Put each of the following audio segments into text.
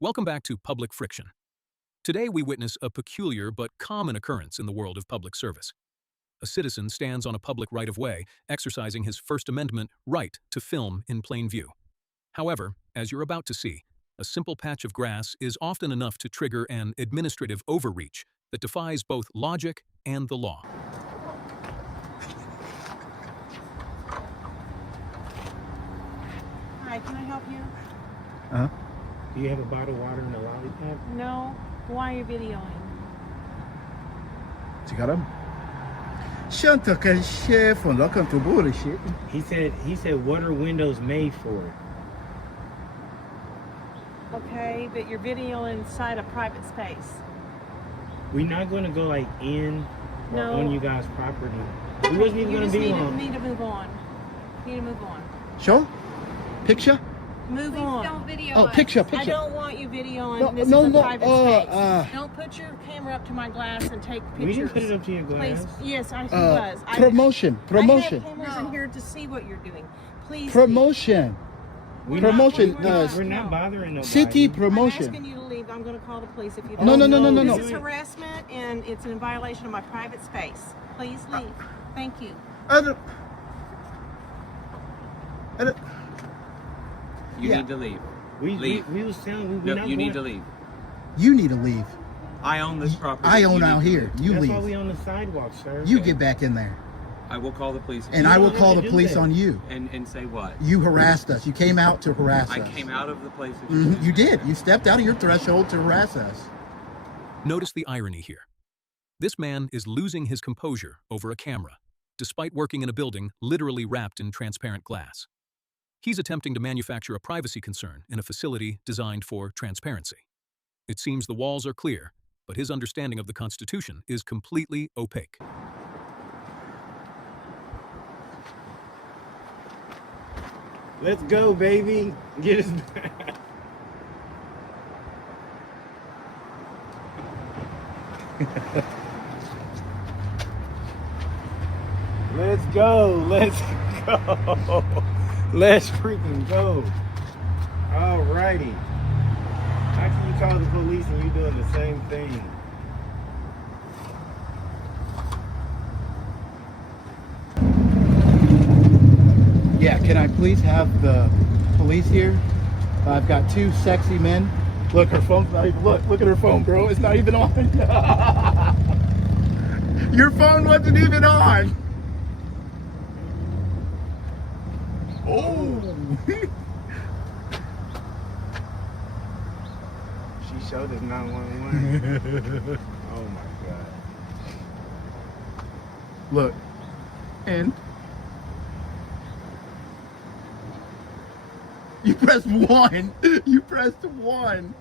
Welcome back to Public Friction. Today we witness a peculiar but common occurrence in the world of public service. A citizen stands on a public right-of-way, exercising his First Amendment right to film in plain view. However, as you're about to see, a simple patch of grass is often enough to trigger an administrative overreach that defies both logic and the law. Hi, can I help you? Uh-huh. Do you have a bottle of water and a lollipop? No. Why are you videoing? 지가람. 션터kan chef on welcome to bullshit. He said what are windows made for? Okay, but you're videoing inside a private space. We're not gonna go like in or No. on you guys' property. We wasn't even You gonna just be need on. to move on. You need to move on. Show? Picture? Move Please on. don't video Oh, us. picture, I picture. don't want you videoing. No, This no, is a no, private space. uh, Don't put your camera up to my glass and take pictures. We didn't put it up to your glass. Please. Yes, I was. Promotion. I Promotion. have cameras in here to see what you're doing. Please. Promotion. We're Promotion, We're not bothering nobody. City I'm promotion. asking you to leave. I'm going to call the police if you don't. No, no, no, no, no, no. This is harassment and it's in violation of my private space. Please leave. Thank you. You Yeah. need to leave. We Leave. was telling we No, not you need to going- leave. You need to leave. I own this property. I You own need out to here. leave. You That's why leave. we on the sidewalk, sir. You get back in there. I will call the police. And You I will don't call have the to do police that. on you. And say what? You harassed us. You came out to harass I us. came out of the place that You did. You stepped out of your threshold to harass us. Notice the irony here. This man is losing his composure over a camera, despite working in a building literally wrapped in transparent glass. He's attempting to manufacture a privacy concern in a facility designed for transparency. It seems the walls are clear, but his understanding of the Constitution is completely opaque. Let's go, baby. Get us back. Let's go. Let's go. Let's freaking go. Alrighty. How can you call the police and you doing the same thing? Yeah, can I please have the police here? I've got two sexy men. Look, her phone's not even, look at her phone, bro. It's not even on. Your phone wasn't even on. Oh. She showed us 911. Oh my god. Look, and you pressed one. You pressed one.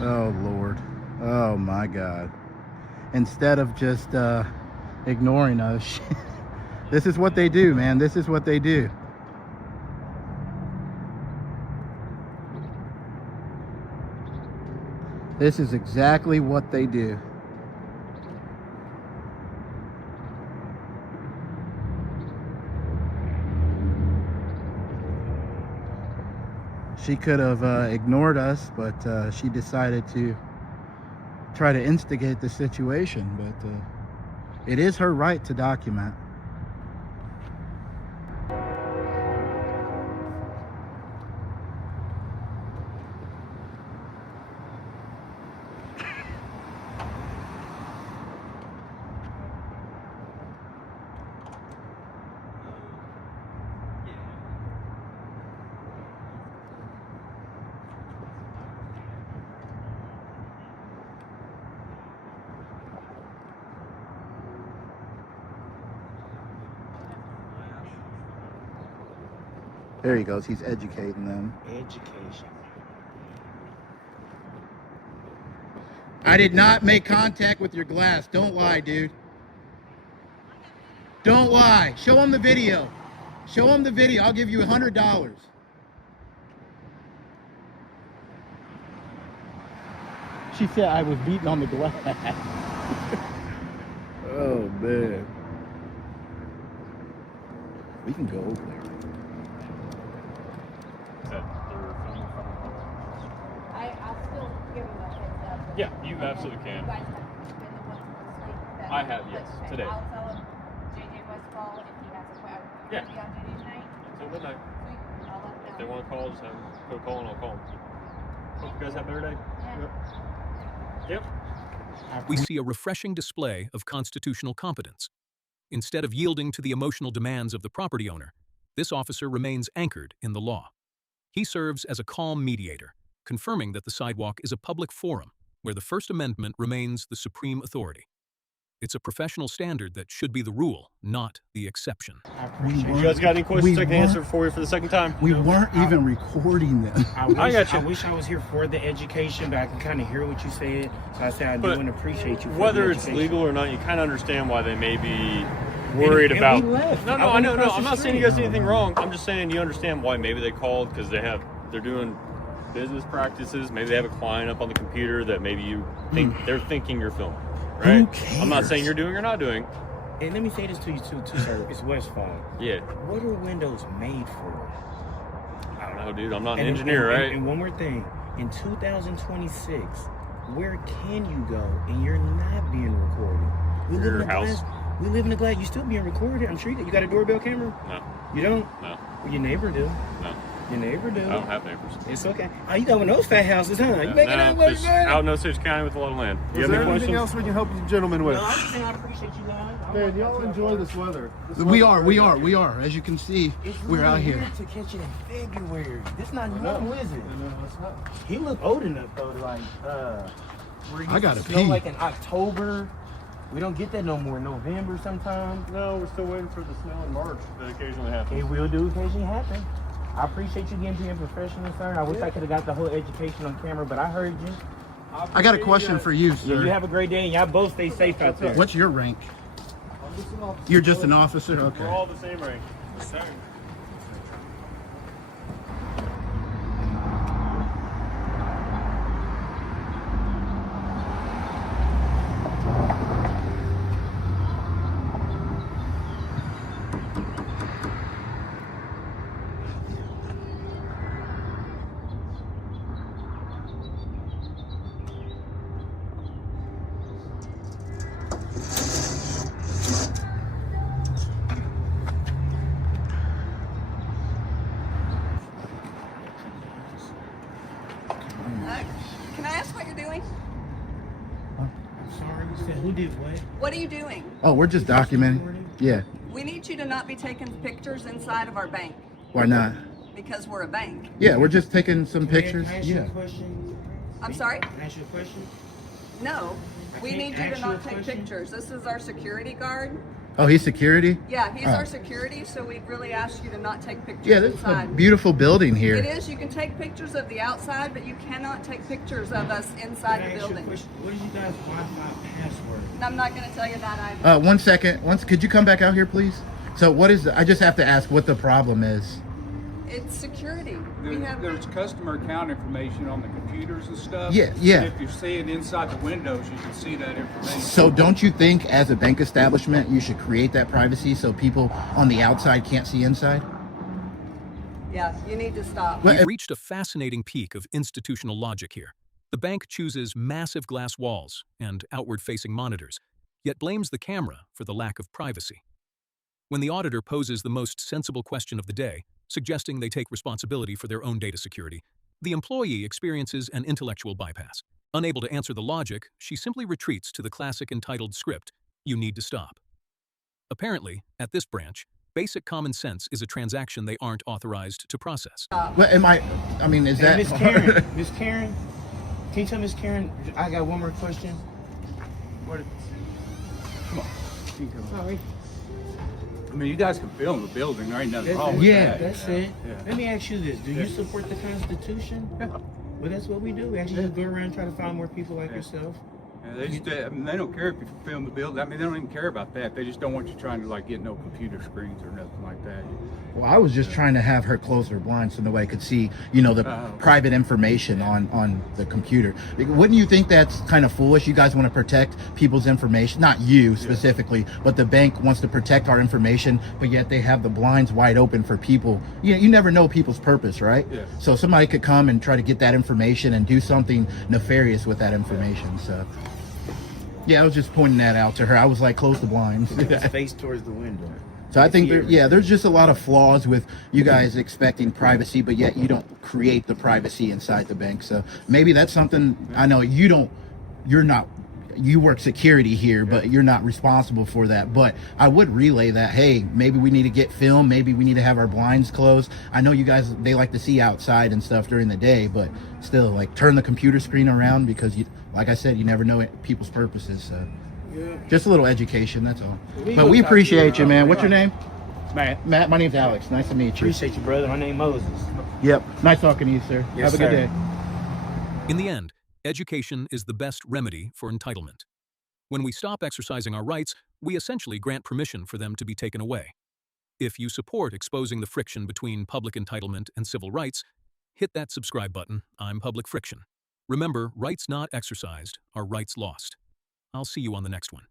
Oh Lord. Oh my God. Instead of just ignoring us, this is what they do, man. This is what they do. This is exactly what they do. She could have ignored us, but she decided to try to instigate the situation. But it is her right to document. There he goes. He's educating them. Education. I did not make contact with your glass. Don't lie, dude. Don't lie. Show him the video. Show him the video. I'll give you $100. She said I was beating on the glass. Oh, man. We can go over there. You absolutely can. You guys have been the ones who state that. I have, yes, Okay, today. I'll tell him JJ Westfall if he has a question. Yeah. Be on duty tonight? Until midnight. Sweet. I'll let him know. If they want to call, just have them put a call and I'll call them. Hope you guys have a better day. Yeah. Yep. We see a refreshing display of constitutional competence. Instead of yielding to the emotional demands of the property owner, this officer remains anchored in the law. He serves as a calm mediator, confirming that the sidewalk is a public forum where the First Amendment remains the supreme authority. It's a professional standard that should be the rule, not the exception. You guys got any questions I can answer for you for the second time? We weren't even recording them. I got you. I wish I was here for the education, but I can kind of hear what you said. So I say I do But and appreciate you. For Whether the it's education. legal or not, you kind of understand why they may be worried And about. we left. No, I I went know. across the I'm not saying you street. guys did anything wrong. I'm just saying you understand why maybe they called because they're doing business practices. Maybe they have a client up on the computer that maybe you think they're thinking you're filming. Right? Who cares? I'm not saying you're doing or not doing. And let me say this to you too, sir. It's Westfall. Yeah. What are windows made for? I don't know, dude. I'm not an And- engineer, and- right? And one more thing. In 2026, where can you go and you're not being recorded? We Your live in a house. glass. We live in a glass. You still being recorded. I'm sure you got a doorbell camera. No. You don't. No. Well, your neighbor do. No. Your neighbor do. I don't have neighbors. It's okay. Oh, you got one of those fat houses, huh? You making that just out in Osage County with a lot of land. You Is have there any anything questions? else we can help you gentlemen with? No, I'm just saying I appreciate you guys. Man, y'all enjoy this weather. We are. As you can see, It's we're really out here. weird to catch it in February. This not normal, is it? No, it's not. He look old enough though to like where he I gotta snow pee. like in October. We don't get that no more. November sometimes. No, we're still waiting for the snow in March that occasionally happens. It will do occasionally happen. I appreciate you being professional, sir. I wish I could have got the whole education on camera, but I heard you. I got a question for you, Yeah, sir. you have a great day and y'all both stay safe out there. What's your rank? You're just an officer? We're Okay. all the same rank. Can I ask what you're doing? I'm sorry, you said who did what? What are you doing? Oh, we're just documenting. Yeah. We need you to not be taking pictures inside of our bank Why not? because we're a bank. Yeah, we're just taking some pictures. Can I ask you Yeah. a question? I'm sorry? Can I ask you a question? No. We can't need you to ask you not a take question? pictures. This is our security guard. Oh, he's security? Yeah, he's Oh. our security, so we really ask you to not take pictures Yeah, this is a inside. beautiful building It here. is. You can take pictures of the outside, but you cannot take pictures of us inside Can I the ask you a building. question? What is you guys' Wi-Fi password? And I'm not going to tell you that either. 1 second. Could you come back out here, please? So what is I just have to ask what the problem is. It's security. We have. There's customer account information on the computers and stuff. Yeah, yeah. And if you see it inside the windows, you can see that information. So don't you think as a bank establishment you should create that privacy so people on the outside can't see inside? Yeah, you need to stop. Well, We've reached a fascinating peak of institutional logic here. The bank chooses massive glass walls and outward-facing monitors, yet blames the camera for the lack of privacy. When the auditor poses the most sensible question of the day, suggesting they take responsibility for their own data security, the employee experiences an intellectual bypass. Unable to answer the logic, she simply retreats to the classic entitled script, "You need to stop." Apparently, at this branch, basic common sense is a transaction they aren't authorized to process. What am I mean, is Hey, that Miss Karen, Miss Karen, can you tell Miss Karen, I got one more question. What? Come on. Sorry. I mean, you guys can film the building. There ain't nothing That's wrong it. with Yeah. that. That's it. Yeah. Let me ask you this. Do you support the Constitution? Yeah. Well, that's what we do. We actually just go around and try to find more people like yourself. And I mean, they don't care if you film the building. I mean, they don't even care about that. They just don't want you trying to like get no computer screens or nothing like that. Well, I was just trying to have her close her blinds so nobody could see, you know, the private information on the computer. Wouldn't you think that's kind of foolish? You guys want to protect people's information, not you specifically, but the bank wants to protect our information, but yet they have the blinds wide open for people. You never know people's purpose, right? Yeah. So somebody could come and try to get that information and do something nefarious with that information. So yeah, I was just pointing that out to her. I was like, close the blinds. Face towards the window. So I think, there's just a lot of flaws with you guys expecting privacy, but yet you don't create the privacy inside the bank. So maybe that's something, I know you work security here, but you're not responsible for that. But I would relay that, hey, maybe we need to get film. Maybe we need to have our blinds closed. I know you guys, they like to see outside and stuff during the day, but still, like, turn the computer screen around because, like I said, you never know people's purposes. So just a little education, that's all. But we appreciate you, man. What's your name? Matt. Matt, my name's Alex. Nice to meet you. Appreciate you, brother. My name Moses. Yep. Nice talking to you, sir. Yes, Have a good sir. day. In the end, education is the best remedy for entitlement. When we stop exercising our rights, we essentially grant permission for them to be taken away. If you support exposing the friction between public entitlement and civil rights, hit that subscribe button. I'm Public Friction. Remember, rights not exercised are rights lost. I'll see you on the next one.